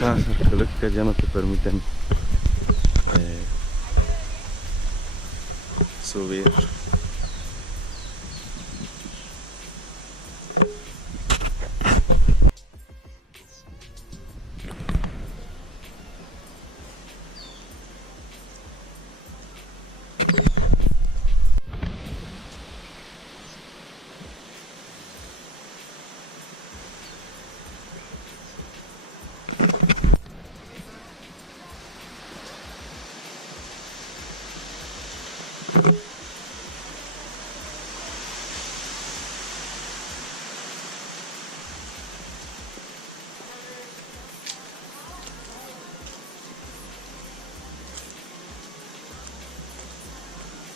zonas arqueológicas ya no te permiten subir.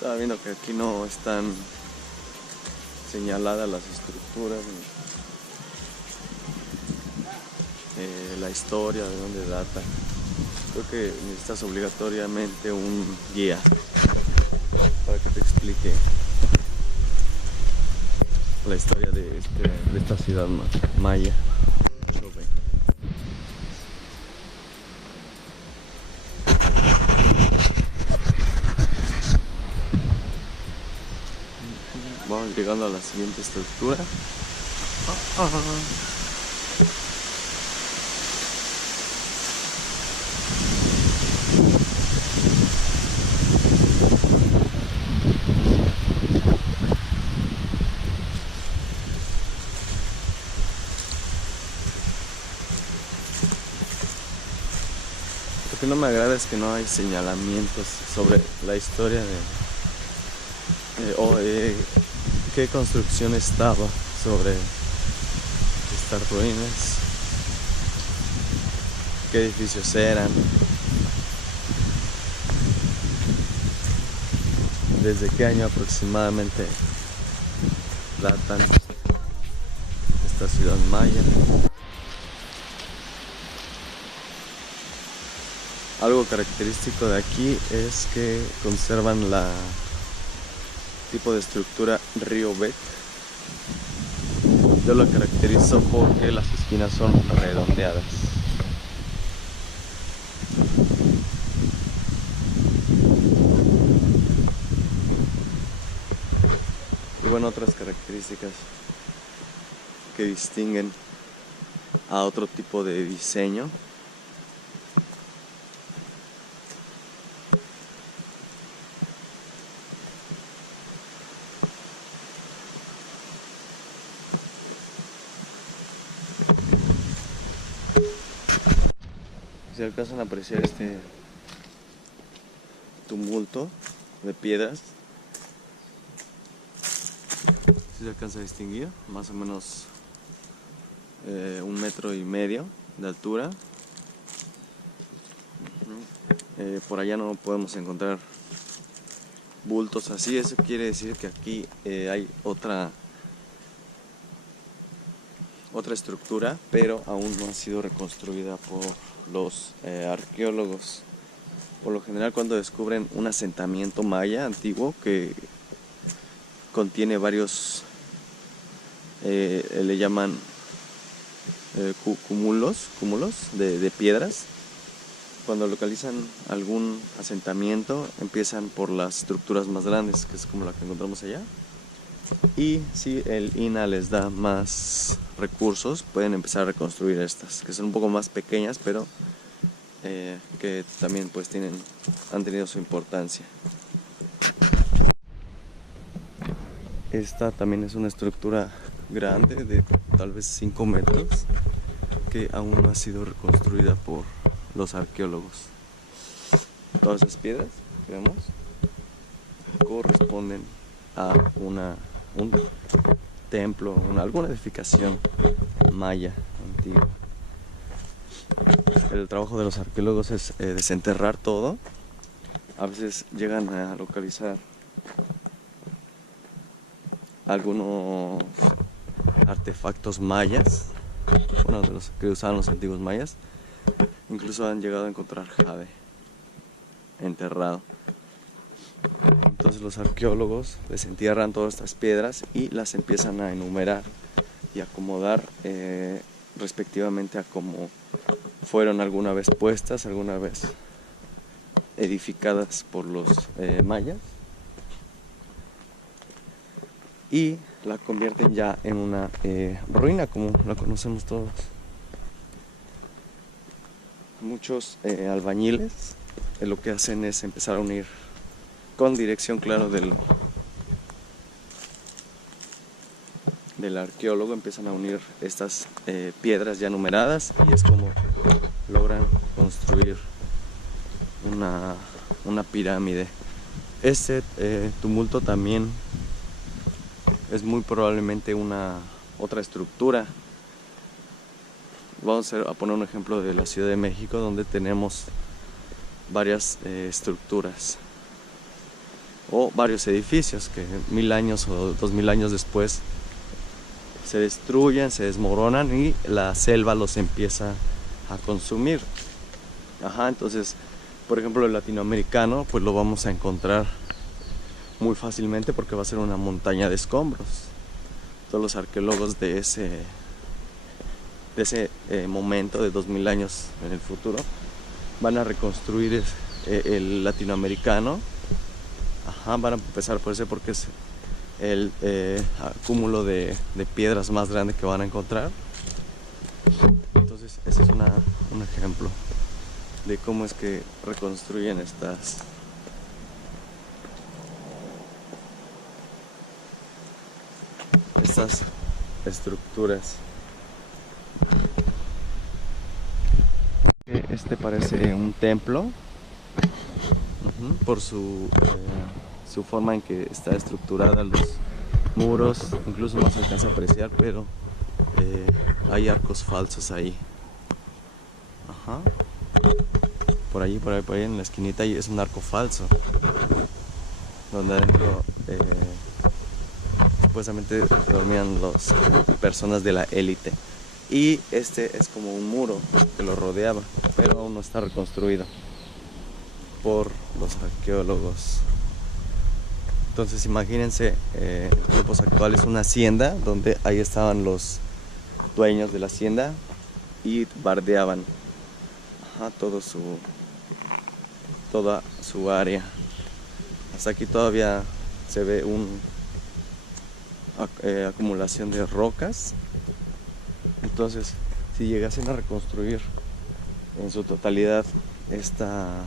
Estaba viendo que aquí no están señaladas las estructuras, la historia, de dónde data. Creo que necesitas obligatoriamente un guía para que te explique la historia de esta ciudad maya. Vamos llegando a la siguiente estructura. Lo que no me agrada es que no hay señalamientos sobre la historia de qué construcción estaba sobre estas ruinas, qué edificios eran, desde qué año aproximadamente datan esta ciudad maya. Algo característico de aquí es que conservan la tipo de estructura río Bet. Yo lo caracterizo porque las esquinas son redondeadas. Y bueno, otras características que distinguen a otro tipo de diseño. Si alcanzan a apreciar este tumulto de piedras, si se alcanza a distinguir, más o menos 1,5 metros de altura. Por allá no podemos encontrar bultos así. Eso quiere decir que aquí hay otra estructura, pero aún no ha sido reconstruida por los arqueólogos. Por lo general, cuando descubren un asentamiento maya antiguo que contiene varios, le llaman cúmulos de piedras, cuando localizan algún asentamiento empiezan por las estructuras más grandes, que es como la que encontramos allá. Y si el INAH les da más recursos, pueden empezar a reconstruir estas, que son un poco más pequeñas, pero que también pues han tenido su importancia. Esta también es una estructura grande de tal vez 5 metros, que aún no ha sido reconstruida por los arqueólogos. Todas esas piedras que vemos corresponden a un templo, alguna edificación maya antigua. El trabajo de los arqueólogos es desenterrar todo. A veces llegan a localizar algunos artefactos mayas, bueno, de los que usaban los antiguos mayas. Incluso han llegado a encontrar jade enterrado. Entonces los arqueólogos desentierran todas estas piedras y las empiezan a enumerar y acomodar respectivamente a cómo fueron alguna vez puestas, alguna vez edificadas por los mayas, y la convierten ya en una ruina como la conocemos todos. Muchos albañiles lo que hacen es empezar a unir con dirección, claro, del arqueólogo, empiezan a unir estas piedras ya numeradas, y es como logran construir una pirámide. Este tumulto también es muy probablemente otra estructura. Vamos a poner un ejemplo de la Ciudad de México, donde tenemos varias estructuras o varios edificios que 1000 años o 2000 años después se destruyen, se desmoronan y la selva los empieza a consumir. Entonces, por ejemplo, el latinoamericano pues lo vamos a encontrar muy fácilmente porque va a ser una montaña de escombros. Todos los arqueólogos de ese momento de 2000 años en el futuro van a reconstruir el latinoamericano. Van a empezar por ese porque es el acúmulo de piedras más grande que van a encontrar. Entonces ese es un ejemplo de cómo es que reconstruyen estas estructuras. Este parece un templo por su forma en que está estructurada, los muros, incluso no se alcanza a apreciar, pero hay arcos falsos ahí. Por ahí en la esquinita es un arco falso, donde adentro supuestamente dormían las personas de la élite. Y este es como un muro que lo rodeaba, pero aún no está reconstruido por los arqueólogos. Entonces imagínense en tiempos actuales una hacienda donde ahí estaban los dueños de la hacienda y bardeaban toda su área. Hasta aquí todavía se ve acumulación de rocas. Entonces, si llegasen a reconstruir en su totalidad esta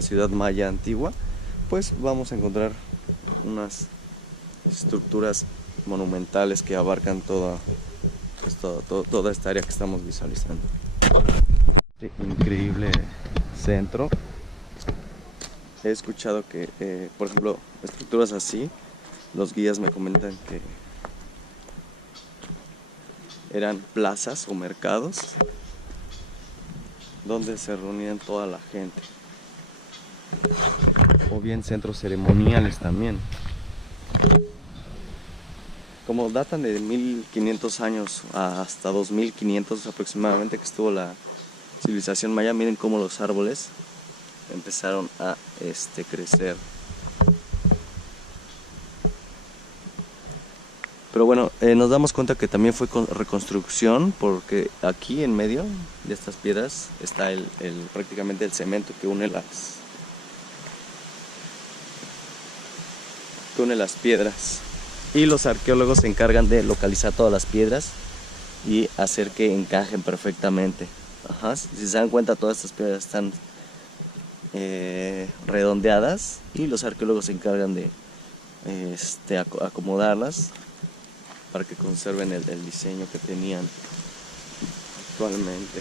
ciudad maya antigua, pues vamos a encontrar unas estructuras monumentales que abarcan toda esta área que estamos visualizando. Este increíble centro. He escuchado que, por ejemplo, estructuras así, los guías me comentan que eran plazas o mercados donde se reunían toda la gente, o bien centros ceremoniales también. Como datan de 1500 años hasta 2500 aproximadamente que estuvo la civilización maya, miren cómo los árboles empezaron a crecer. Pero bueno, nos damos cuenta que también fue reconstrucción, porque aquí en medio de estas piedras está prácticamente el cemento que une las piedras. Y los arqueólogos se encargan de localizar todas las piedras y hacer que encajen perfectamente. Si se dan cuenta, todas estas piedras están redondeadas y los arqueólogos se encargan de acomodarlas para que conserven el diseño que tenían actualmente.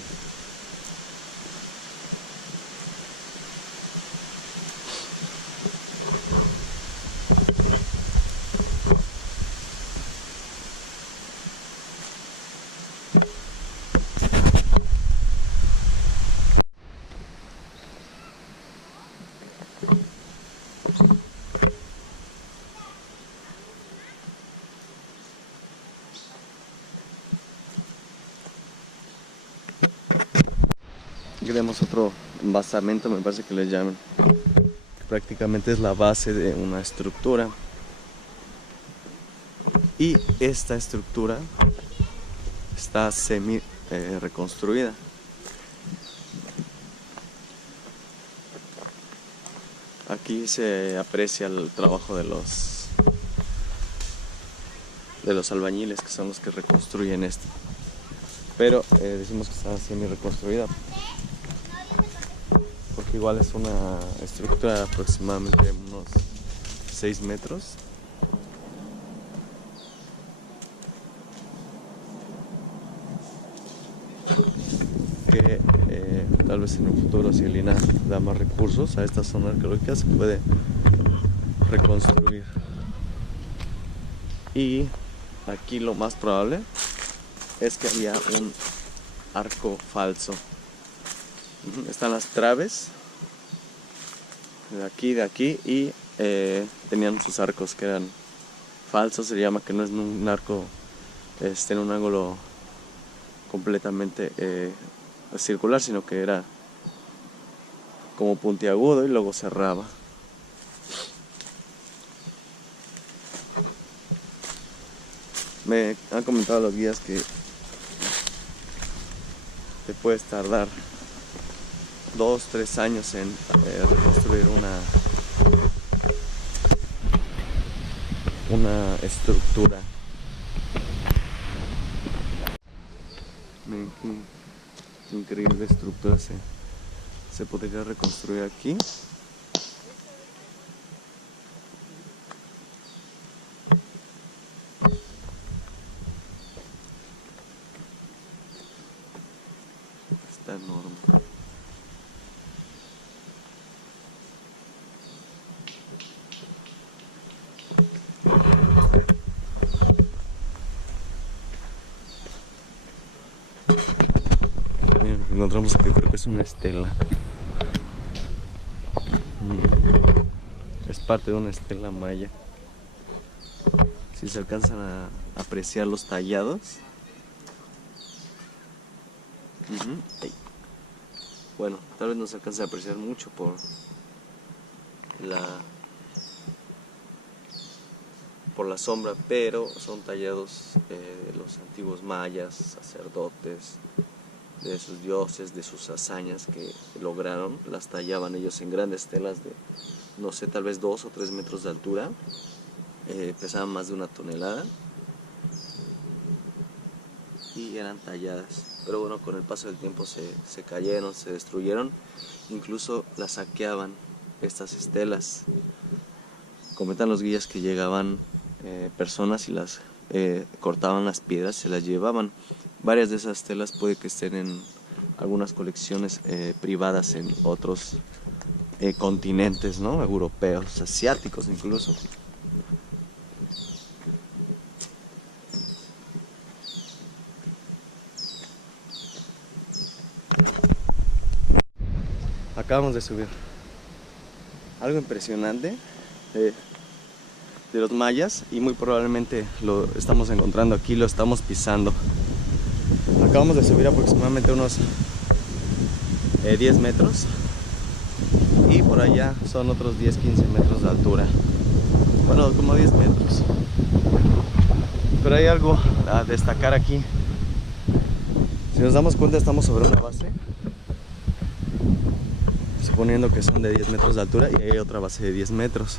Aquí tenemos otro basamento, me parece que le llaman, que prácticamente es la base de una estructura. Y esta estructura está semi reconstruida. Aquí se aprecia el trabajo de los albañiles, que son los que reconstruyen esto. Pero decimos que está semi reconstruida porque igual es una estructura de aproximadamente unos 6 metros. Que tal vez en un futuro, si el INAH da más recursos a esta zona arqueológica, se puede reconstruir. Y aquí lo más probable es que había un arco falso. Están las traves de aquí y tenían sus arcos que eran falsos. Se llama que no es un arco en un ángulo completamente circular, sino que era como puntiagudo y luego cerraba. Me han comentado los guías que te puedes tardar 2-3 años en reconstruir una estructura. Miren qué increíble estructura se podría reconstruir aquí. Está enorme. Miren, encontramos aquí, creo que es una estela. Es parte de una estela maya. Si se alcanzan a apreciar los tallados. Bueno, tal vez no se alcance a apreciar mucho por la sombra, pero son tallados de los antiguos mayas, sacerdotes, de sus dioses, de sus hazañas que lograron. Las tallaban ellos en grandes telas de, no sé, tal vez 2 o 3 metros de altura. Pesaban más de 1 tonelada y eran talladas. Pero bueno, con el paso del tiempo se cayeron, se destruyeron. Incluso las saqueaban estas estelas. Comentan los guías que llegaban personas y las cortaban las piedras, se las llevaban. Varias de esas telas puede que estén en algunas colecciones privadas en otros continentes, ¿no? Europeos, asiáticos incluso. Acabamos de subir. Algo impresionante de los mayas, y muy probablemente lo estamos encontrando aquí, lo estamos pisando. Acabamos de subir aproximadamente unos 10 metros y por allá son otros 10-15 metros de altura. Bueno, como 10 metros. Pero hay algo a destacar aquí. Si nos damos cuenta, estamos sobre una base, suponiendo que son de 10 metros de altura, y hay otra base de 10 metros.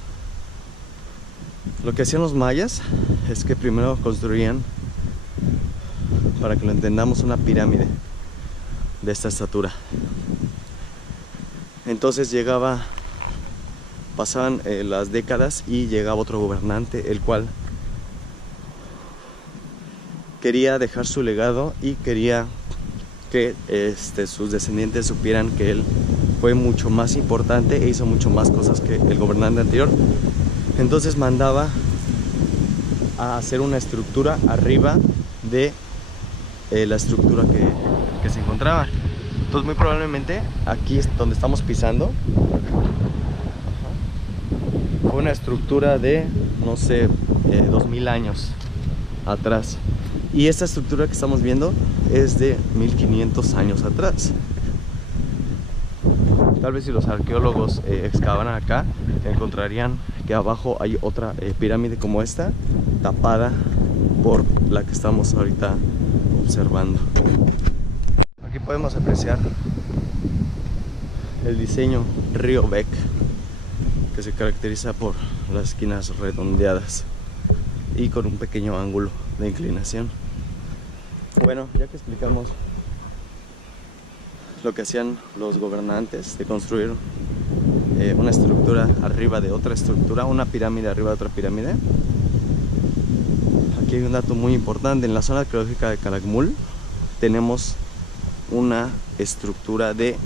Lo que hacían los mayas es que primero construían, para que lo entendamos, una pirámide de esta estatura. Entonces pasaban las décadas y llegaba otro gobernante, el cual quería dejar su legado y quería que sus descendientes supieran que él fue mucho más importante e hizo mucho más cosas que el gobernante anterior. Entonces mandaba a hacer una estructura arriba de la estructura que se encontraba. Entonces muy probablemente aquí es donde estamos pisando. Fue una estructura de, no sé, 2000 años atrás. Y esta estructura que estamos viendo es de 1500 años atrás. Tal vez si los arqueólogos excavaran acá, encontrarían que abajo hay otra pirámide como esta, tapada por la que estamos ahorita observando. Aquí podemos apreciar el diseño Río Bec. que se caracteriza por las esquinas redondeadas y con un pequeño ángulo de inclinación. Bueno, ya que explicamos lo que hacían los gobernantes de construir una estructura arriba de otra estructura, una pirámide arriba de otra pirámide, aquí hay un dato muy importante. En la zona arqueológica de Calakmul tenemos una estructura de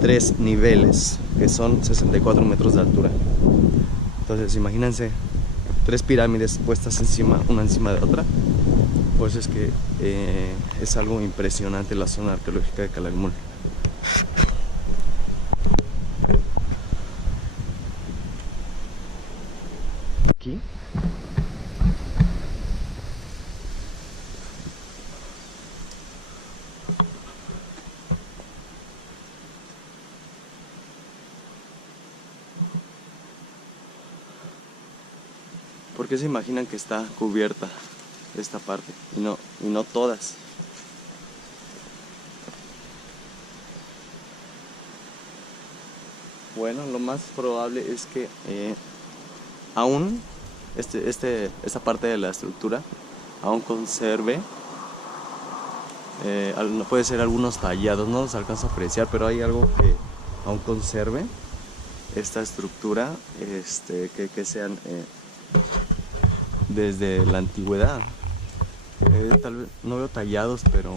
3 niveles, que son 64 metros de altura. Entonces imagínense 3 pirámides puestas una encima de otra. Pues es que es algo impresionante la zona arqueológica de Calakmul. Aquí ¿por qué se imaginan que está cubierta esta parte y no todas? Bueno, lo más probable es que aún esta parte de la estructura aún conserve, puede ser algunos tallados, no los alcanzo a apreciar, pero hay algo que aún conserve esta estructura, que sean desde la antigüedad. Tal vez no veo tallados, pero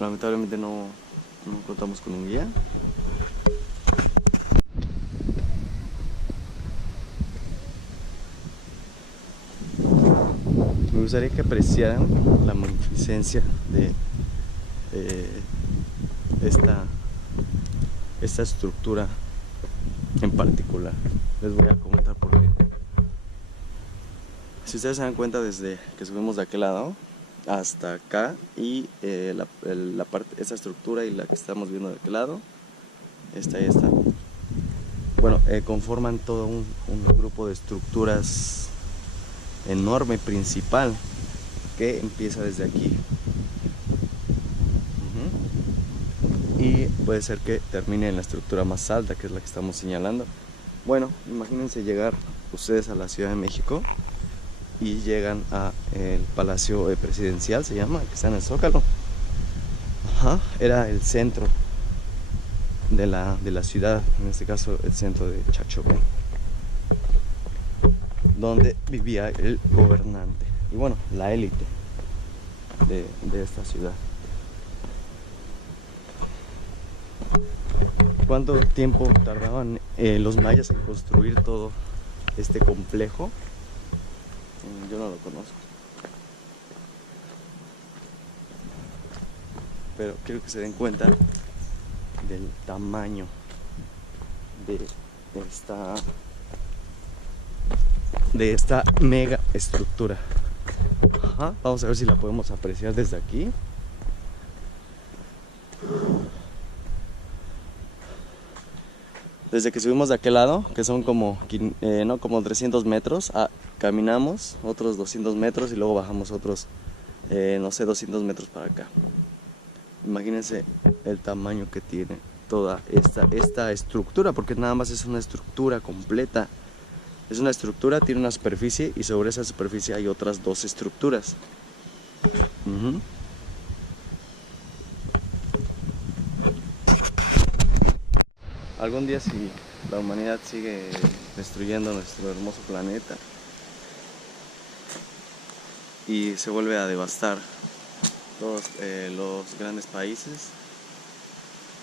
lamentablemente no contamos con un guía. Me gustaría que apreciaran la magnificencia de esta estructura en particular. Les voy a comentar por qué. Si ustedes se dan cuenta, desde que subimos de aquel lado hasta acá, y esta estructura y la que estamos viendo de aquel lado, esta y esta, bueno, conforman todo un grupo de estructuras enorme, principal, que empieza desde aquí. Y puede ser que termine en la estructura más alta, que es la que estamos señalando. Bueno, imagínense llegar ustedes a la Ciudad de México y llegan a el Palacio Presidencial, se llama, que está en el Zócalo. Era el centro de la ciudad, en este caso el centro de Chacchoven, donde vivía el gobernante y bueno, la élite de esta ciudad. ¿Cuánto tiempo tardaban los mayas en construir todo este complejo? Yo no lo conozco, pero quiero que se den cuenta del tamaño de esta mega estructura. Vamos a ver si la podemos apreciar desde aquí. Desde que subimos de aquel lado, que son como 300 metros, caminamos otros 200 metros y luego bajamos otros, 200 metros para acá. Imagínense el tamaño que tiene toda esta estructura, porque nada más es una estructura completa. Es una estructura, tiene una superficie y sobre esa superficie hay otras 2 estructuras. Algún día, si la humanidad sigue destruyendo nuestro hermoso planeta y se vuelve a devastar todos los grandes países,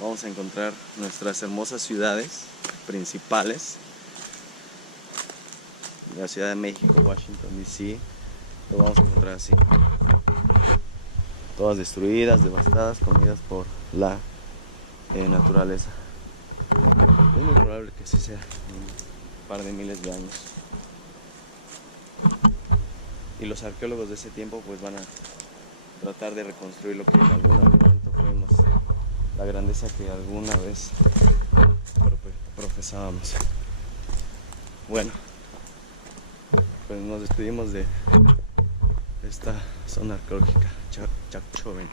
vamos a encontrar nuestras hermosas ciudades principales, la Ciudad de México, Washington DC, lo vamos a encontrar así, todas destruidas, devastadas, comidas por la naturaleza. Es muy probable que así sea en un par de miles de años. Y los arqueólogos de ese tiempo pues van a tratar de reconstruir lo que en algún momento fuimos, la grandeza que alguna vez profesábamos. Bueno, pues nos despedimos de esta zona arqueológica, Chacchoven.